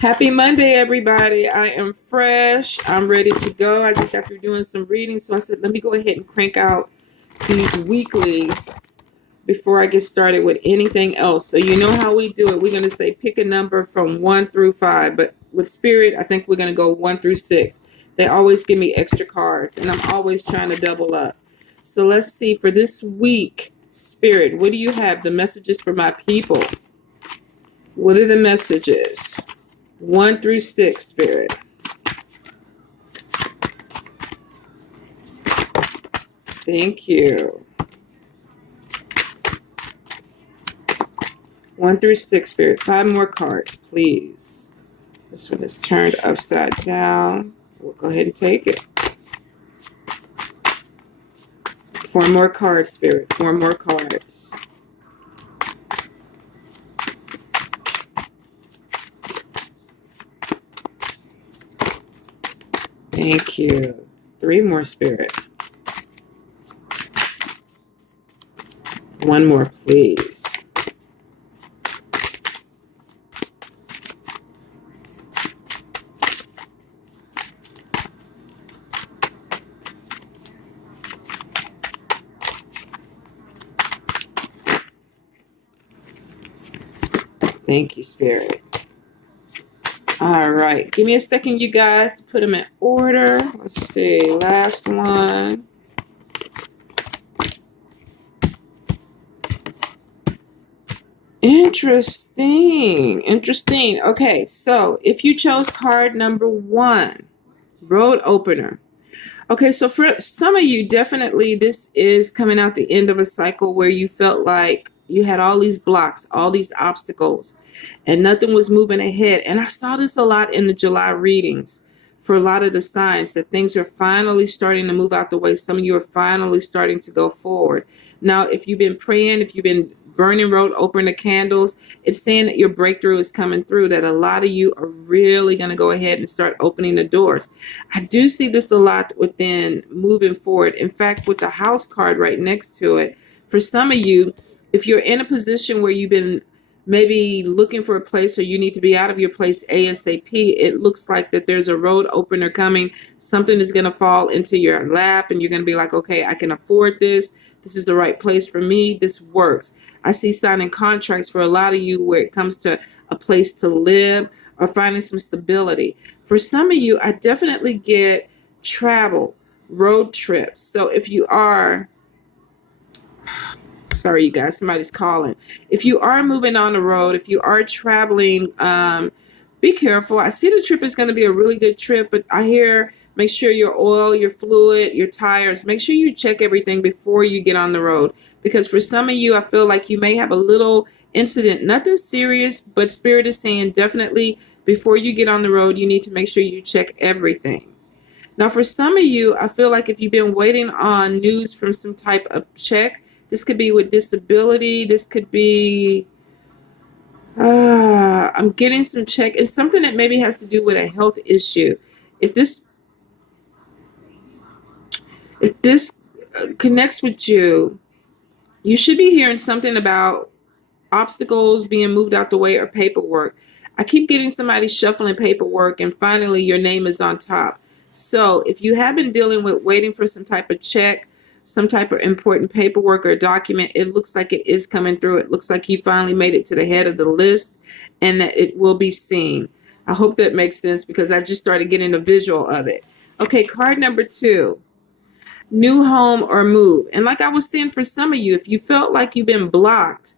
Happy Monday, everybody. I am fresh. I'm ready to go. I just got through doing some reading, so I said, let me go ahead and crank out these weeklies before I get started with anything else. So, you know how we do it. We're going to say pick a number from 1 through 5, but with Spirit, I think we're going to go 1 through 6. They always give me extra cards, and I'm always trying to double up. So, let's see for this week, Spirit, what do you have? The messages for my people. What are the messages? 1 through 6, Spirit. Thank you. 1 through 6, Spirit. 5 more cards, please. This one is turned upside down. We'll go ahead and take it. 4 more cards, Spirit. 4 more cards. Thank you. 3 more, Spirit. 1 more, please. Thank you, Spirit. All right. Give me a second, you guys, to put them in order. Let's see. Last one. Interesting. Interesting. Okay, so if you chose card number 1, road opener. Okay, so for some of you, definitely this is coming out the end of a cycle where you felt like you had all these blocks, all these obstacles, and nothing was moving ahead. And I saw this a lot in the July readings for a lot of the signs that things are finally starting to move out the way. Some of you are finally starting to go forward. Now, if you've been praying, if you've been burning road, opening the candles, it's saying that your breakthrough is coming through, that a lot of you are really going to go ahead and start opening the doors. I do see this a lot within moving forward. In fact, with the house card right next to it, for some of you, if you're in a position where you've been maybe looking for a place or you need to be out of your place ASAP, it looks like that there's a road opener coming. Something is going to fall into your lap and you're going to be like, okay, I can afford this. This is the right place for me. This works. I see signing contracts for a lot of you where it comes to a place to live or finding some stability. For some of you, I definitely get travel, road trips. So if you are, sorry, you guys, somebody's calling. If you are moving on the road, if you are traveling, be careful. I see the trip is going to be a really good trip, but I hear make sure your oil, your fluid, your tires, make sure you check everything before you get on the road. Because for some of you, I feel like you may have a little incident, nothing serious, but Spirit is saying definitely before you get on the road, you need to make sure you check everything. Now, for some of you, I feel like if you've been waiting on news from some type of check, this could be with disability. This could be, I'm getting some check. It's something that maybe has to do with a health issue. If this connects with you, you should be hearing something about obstacles being moved out the way or paperwork. I keep getting somebody shuffling paperwork and finally your name is on top. So if you have been dealing with waiting for some type of check, some type of important paperwork or document, it looks like it is coming through. It looks like you finally made it to the head of the list and that it will be seen. I hope that makes sense because I just started getting a visual of it. Okay, card number 2. New home or move. And like I was saying, for some of you, if you felt like you've been blocked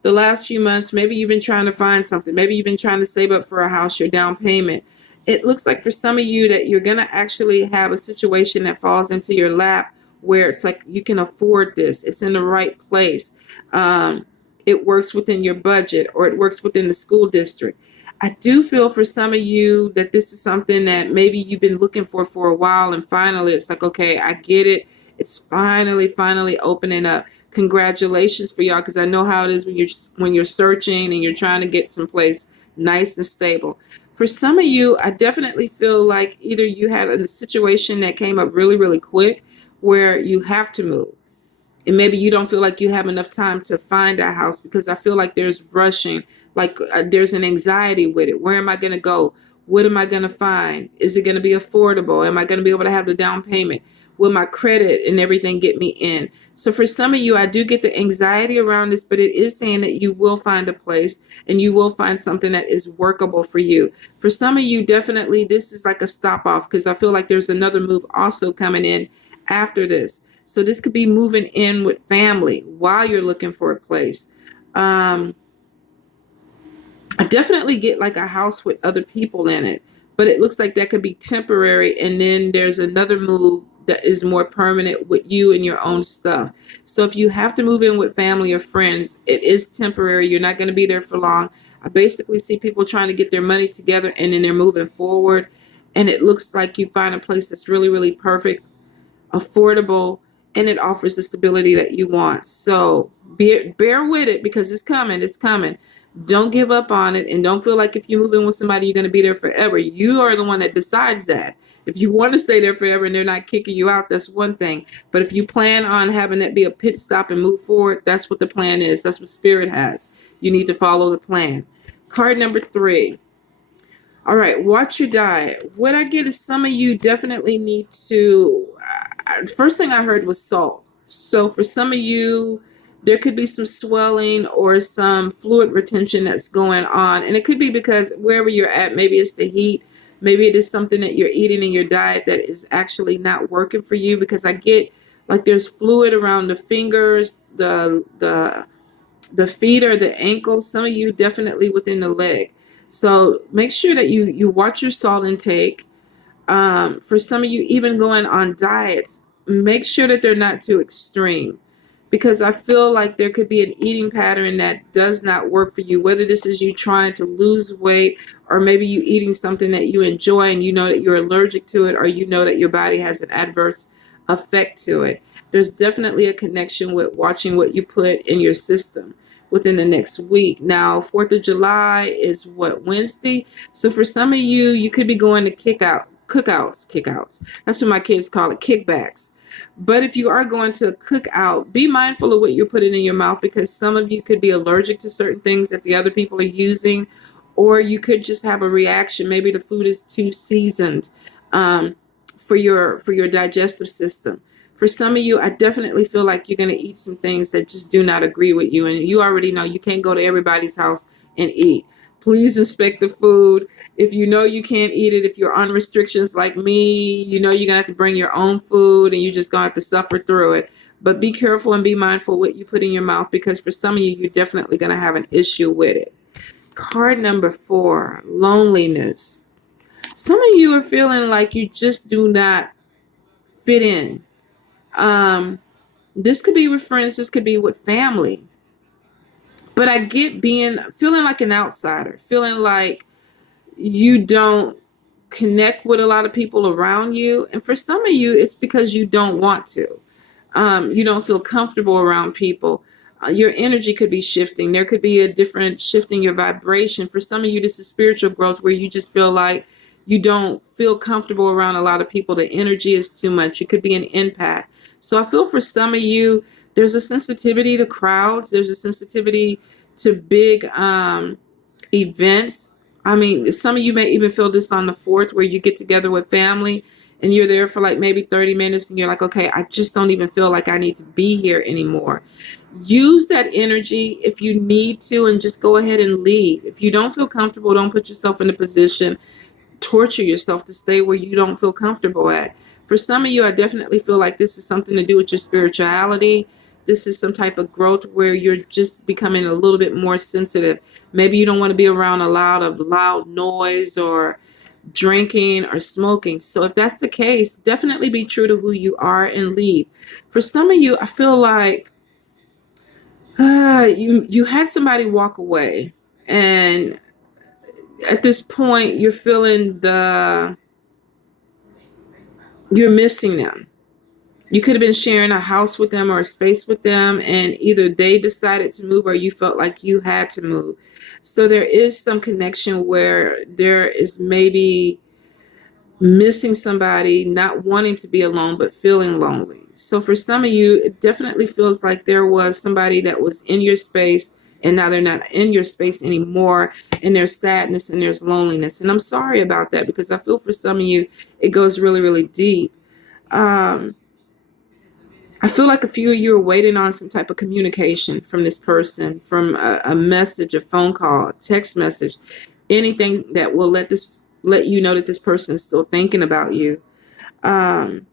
the last few months, maybe you've been trying to find something, maybe you've been trying to save up for a house, your down payment. It looks like for some of you that you're going to actually have a situation that falls into your lap where it's like you can afford this. It's in the right place. It works within your budget or it works within the school district. I do feel for some of you that this is something that maybe you've been looking for a while, and finally it's like, okay, I get it. It's finally opening up. Congratulations for y'all, because I know how it is when you're searching and you're trying to get someplace nice and stable. For some of you, I definitely feel like either you had a situation that came up really, really quick where you have to move. And maybe you don't feel like you have enough time to find a house because I feel like there's rushing. Like there's an anxiety with it. Where am I going to go? What am I going to find? Is it going to be affordable? Am I going to be able to have the down payment? Will my credit and everything get me in? So for some of you, I do get the anxiety around this, but it is saying that you will find a place and you will find something that is workable for you. For some of you, definitely this is like a stop off, because I feel like there's another move also coming in after this. So this could be moving in with family while you're looking for a place. I definitely get like a house with other people in it, but it looks like that could be temporary. And then there's another move that is more permanent with you and your own stuff. So if you have to move in with family or friends, it is temporary. You're not going to be there for long. I basically see people trying to get their money together and then they're moving forward. And it looks like you find a place that's really, really perfect, affordable, and it offers the stability that you want. So bear with it, because it's coming. It's coming. Don't give up on it, and don't feel like if you move in with somebody, you're going to be there forever. You are the one that decides that. If you want to stay there forever and they're not kicking you out, that's one thing. But if you plan on having that be a pit stop and move forward, that's what the plan is. That's what Spirit has. You need to follow the plan. Card number 3. All right, watch your diet. What I get is some of you definitely need to, first thing I heard was salt. So for some of you, there could be some swelling or some fluid retention that's going on. And it could be because wherever you're at, maybe it's the heat, maybe it is something that you're eating in your diet that is actually not working for you, because I get like there's fluid around the fingers, the feet or the ankles. Some of you definitely within the leg. So make sure that you watch your salt intake. For some of you, even going on diets, make sure that they're not too extreme, because I feel like there could be an eating pattern that does not work for you, whether this is you trying to lose weight, or maybe you eating something that you enjoy and you know that you're allergic to it, or you know that your body has an adverse effect to it. There's definitely a connection with watching what you put in your system within the next week. Now, 4th of July is what, Wednesday? So for some of you, you could be going to cookouts. That's what my kids call it, kickbacks. But if you are going to a cookout, be mindful of what you're putting in your mouth, because some of you could be allergic to certain things that the other people are using, or you could just have a reaction. Maybe the food is too seasoned for your digestive system. For some of you, I definitely feel like you're going to eat some things that just do not agree with you. And you already know you can't go to everybody's house and eat. Please inspect the food. If you know you can't eat it, if you're on restrictions like me, you know you're going to have to bring your own food and you're just going to have to suffer through it. But be careful and be mindful what you put in your mouth, because for some of you, you're definitely going to have an issue with it. Card number 4, loneliness. Some of you are feeling like you just do not fit in. This could be with friends, this could be with family. But I get feeling like an outsider, feeling like you don't connect with a lot of people around you. And for some of you, it's because you don't want to. You don't feel comfortable around people. Your energy could be shifting. There could be a different shift in your vibration. For some of you, this is spiritual growth, where you just feel like you don't feel comfortable around a lot of people. The energy is too much. It could be an empath. So I feel for some of you, there's a sensitivity to crowds. There's a sensitivity to big events. I mean, some of you may even feel this on the 4th, where you get together with family and you're there for like maybe 30 minutes and you're like, okay, I just don't even feel like I need to be here anymore. Use that energy if you need to, and just go ahead and leave. If you don't feel comfortable, don't put yourself in a position, torture yourself to stay where you don't feel comfortable at. For some of you, I definitely feel like this is something to do with your spirituality. This is some type of growth where you're just becoming a little bit more sensitive. Maybe you don't want to be around a lot of loud noise or drinking or smoking. So if that's the case, definitely be true to who you are and leave. For some of you, I feel like you had somebody walk away, and at this point you're feeling you're missing them. You could have been sharing a house with them or a space with them, and either they decided to move or you felt like you had to move. So there is some connection where there is maybe missing somebody, not wanting to be alone, but feeling lonely. So for some of you, it definitely feels like there was somebody that was in your space and now they're not in your space anymore, and there's sadness and there's loneliness. And I'm sorry about that, because I feel for some of you it goes really, really deep. um I feel like a few of you are waiting on some type of communication from this person, from a message, a phone call, text message, anything that will let you know that this person is still thinking about you. um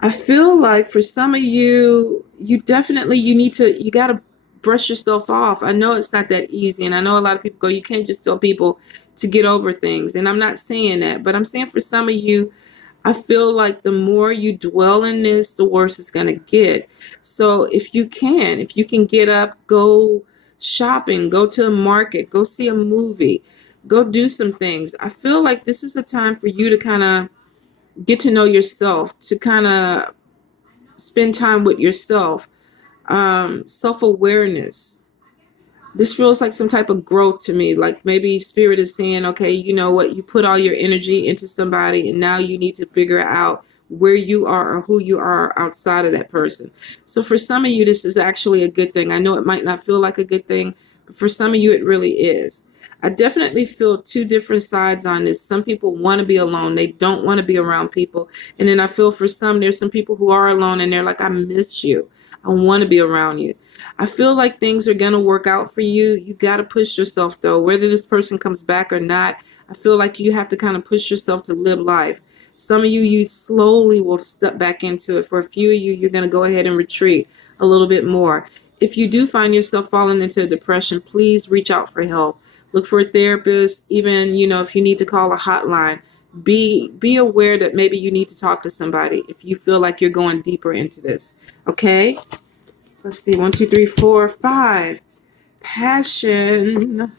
I feel like for some of you, you got to brush yourself off. I know it's not that easy. And I know a lot of people go, you can't just tell people to get over things. And I'm not saying that, but I'm saying for some of you, I feel like the more you dwell in this, the worse it's going to get. So if you can get up, go shopping, go to a market, go see a movie, go do some things. I feel like this is a time for you to kind of get to know yourself, to kind of spend time with yourself, self-awareness. This feels like some type of growth to me. Like maybe spirit is saying, okay, you know what, you put all your energy into somebody and now you need to figure out where you are or who you are outside of that person. So for some of you, this is actually a good thing. I know it might not feel like a good thing, but for some of you, it really is. I definitely feel two different sides on this. Some people want to be alone. They don't want to be around people. And then I feel for some, there's some people who are alone and they're like, I miss you. I want to be around you. I feel like things are going to work out for you. You got to push yourself, though. Whether this person comes back or not, I feel like you have to kind of push yourself to live life. Some of you, you slowly will step back into it. For a few of you, you're going to go ahead and retreat a little bit more. If you do find yourself falling into a depression, please reach out for help. Look for a therapist. Even, if you need to call a hotline, be aware that maybe you need to talk to somebody if you feel like you're going deeper into this. Okay? Let's see, 1, 2, 3, 4, 5. Passion.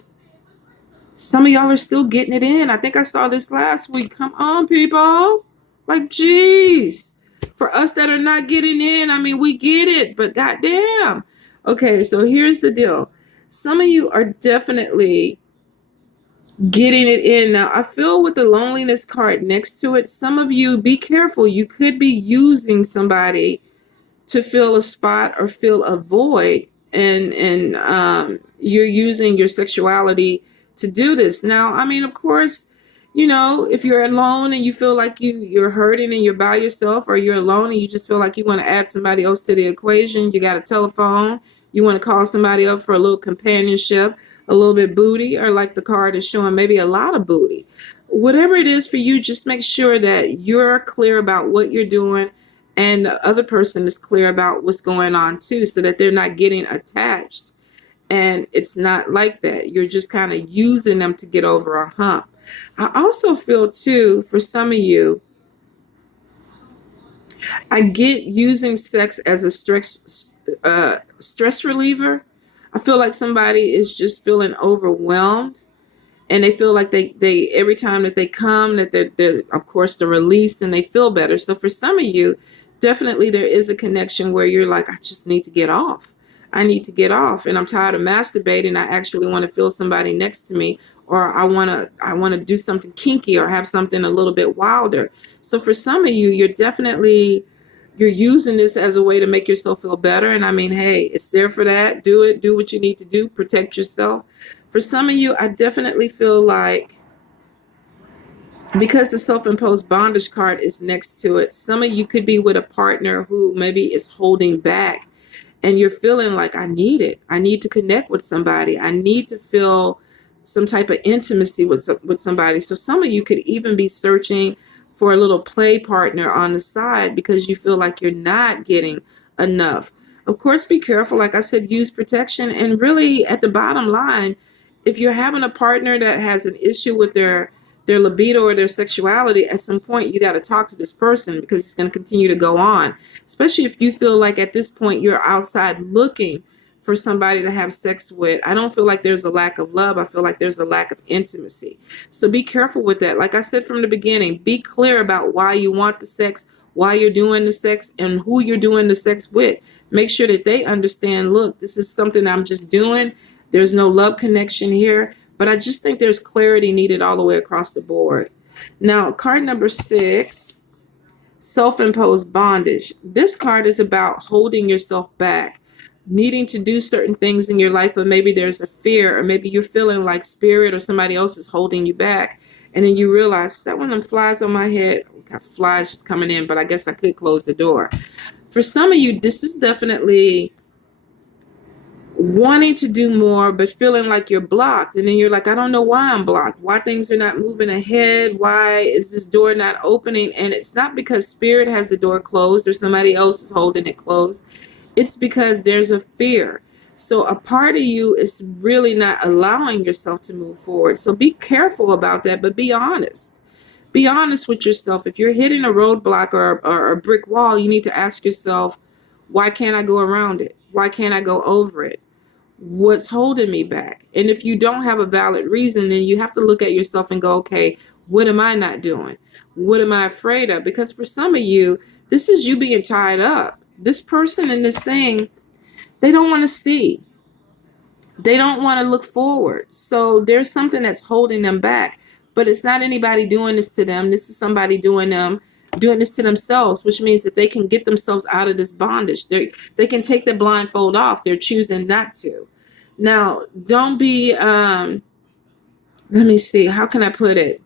Some of y'all are still getting it in. I think I saw this last week. Come on, people. Like, geez. For us that are not getting in, I mean, we get it, but goddamn. Okay, so here's the deal. Some of you are definitely getting it in. Now, I feel with the loneliness card next to it, some of you, be careful. You could be using somebody to fill a spot or fill a void, and you're using your sexuality to do this. Now, I mean, of course, if you're alone and you feel like you're hurting and you're by yourself, or you're alone and you just feel like you want to add somebody else to the equation, you got a telephone, you want to call somebody up for a little companionship, a little bit booty, or like the card is showing, maybe a lot of booty. Whatever it is for you, just make sure that you're clear about what you're doing, and the other person is clear about what's going on too, so that they're not getting attached. And it's not like that. You're just kind of using them to get over a hump. I also feel too, for some of you, I get using sex as a stress reliever. I feel like somebody is just feeling overwhelmed, and they feel like they every time that they come, that they're of course the release, and they feel better. So for some of you, definitely there is a connection where you're like, I just need to get off. I need to get off, and I'm tired of masturbating. I actually want to feel somebody next to me, or I want to do something kinky or have something a little bit wilder. So for some of you, you're using this as a way to make yourself feel better. And I mean, hey, it's there for that. Do it. Do what you need to do. Protect yourself. For some of you, I definitely feel like, because the self-imposed bondage card is next to it, some of you could be with a partner who maybe is holding back, and you're feeling like, I need it. I need to connect with somebody. I need to feel some type of intimacy with somebody. So some of you could even be searching for a little play partner on the side because you feel like you're not getting enough. Of course, be careful. Like I said, use protection. And really, at the bottom line, if you're having a partner that has an issue with their libido or their sexuality, at some point you got to talk to this person, because it's going to continue to go on. Especially if you feel like at this point you're outside looking for somebody to have sex with. I don't feel like there's a lack of love. I feel like there's a lack of intimacy. So be careful with that. Like I said from the beginning, be clear about why you want the sex, why you're doing the sex, and who you're doing the sex with. Make sure that they understand, look, this is something I'm just doing. There's no love connection here. But I just think there's clarity needed all the way across the board. Now, card number 6, self-imposed bondage. This card is about holding yourself back. needing to do certain things in your life, but maybe there's a fear, or maybe you're feeling like spirit or somebody else is holding you back. And then you realize, is that one of them flies on my head? Got flies just coming in, but I guess I could close the door. For some of you, this is definitely wanting to do more, but feeling like you're blocked. And then you're like, I don't know why I'm blocked, why things are not moving ahead, why is this door not opening? And it's not because spirit has the door closed or somebody else is holding it closed. It's because there's a fear. So a part of you is really not allowing yourself to move forward. So be careful about that, but be honest. Be honest with yourself. If you're hitting a roadblock or a brick wall, you need to ask yourself, why can't I go around it? Why can't I go over it? What's holding me back? And if you don't have a valid reason, then you have to look at yourself and go, okay, what am I not doing? What am I afraid of? Because for some of you, this is you being tied up. This person and this thing, they don't want to see. They don't want to look forward. So there's something that's holding them back. But it's not anybody doing this to them. This is somebody doing this to themselves, which means that they can get themselves out of this bondage. They can take the blindfold off. They're choosing not to. Now, don't be, let me see, how can I put it?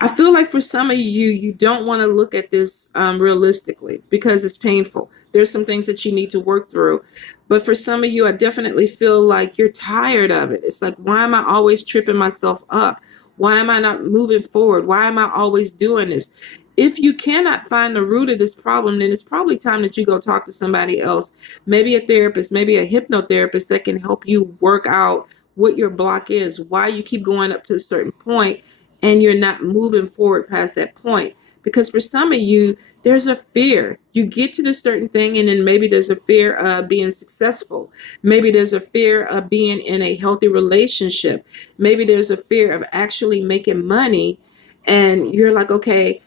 I feel like for some of you, you don't want to look at this realistically because it's painful. There's some things that you need to work through. But for some of you, I definitely feel like you're tired of it. It's like, why am I always tripping myself up? Why am I not moving forward? Why am I always doing this? If you cannot find the root of this problem, then it's probably time that you go talk to somebody else, maybe a therapist, maybe a hypnotherapist that can help you work out what your block is, why you keep going up to a certain point and you're not moving forward past that point. Because for some of you, there's a fear. You get to this certain thing, and then maybe there's a fear of being successful. Maybe there's a fear of being in a healthy relationship. Maybe there's a fear of actually making money. And you're like, okay,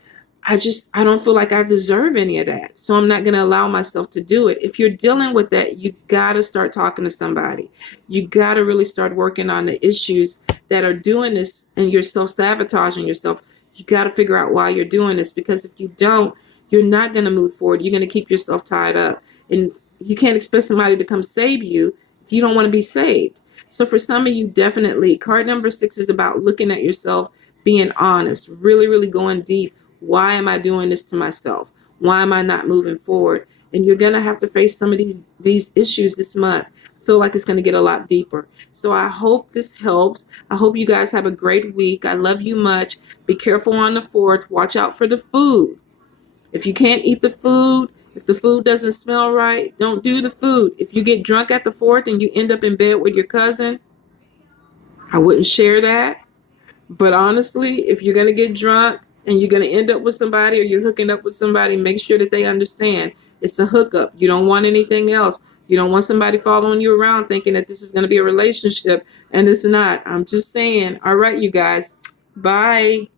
I don't feel like I deserve any of that. So I'm not going to allow myself to do it. If you're dealing with that, you got to start talking to somebody. You got to really start working on the issues that are doing this, and you're self-sabotaging yourself. You got to figure out why you're doing this, because if you don't, you're not going to move forward. You're going to keep yourself tied up, and you can't expect somebody to come save you if you don't want to be saved. So for some of you, definitely card number 6 is about looking at yourself, being honest, really, really going deep. Why am I doing this to myself? Why am I not moving forward? And you're going to have to face some of these issues this month. I feel like it's going to get a lot deeper. So I hope this helps. I hope you guys have a great week. I love you much. Be careful on the 4th. Watch out for the food. If you can't eat the food, if the food doesn't smell right, don't do the food. If you get drunk at the 4th and you end up in bed with your cousin, I wouldn't share that. But honestly, if you're going to get drunk and you're going to end up with somebody, or you're hooking up with somebody, make sure that they understand it's a hookup. You don't want anything else. You don't want somebody following you around thinking that this is going to be a relationship, and it's not. I'm just saying. All right, you guys. Bye.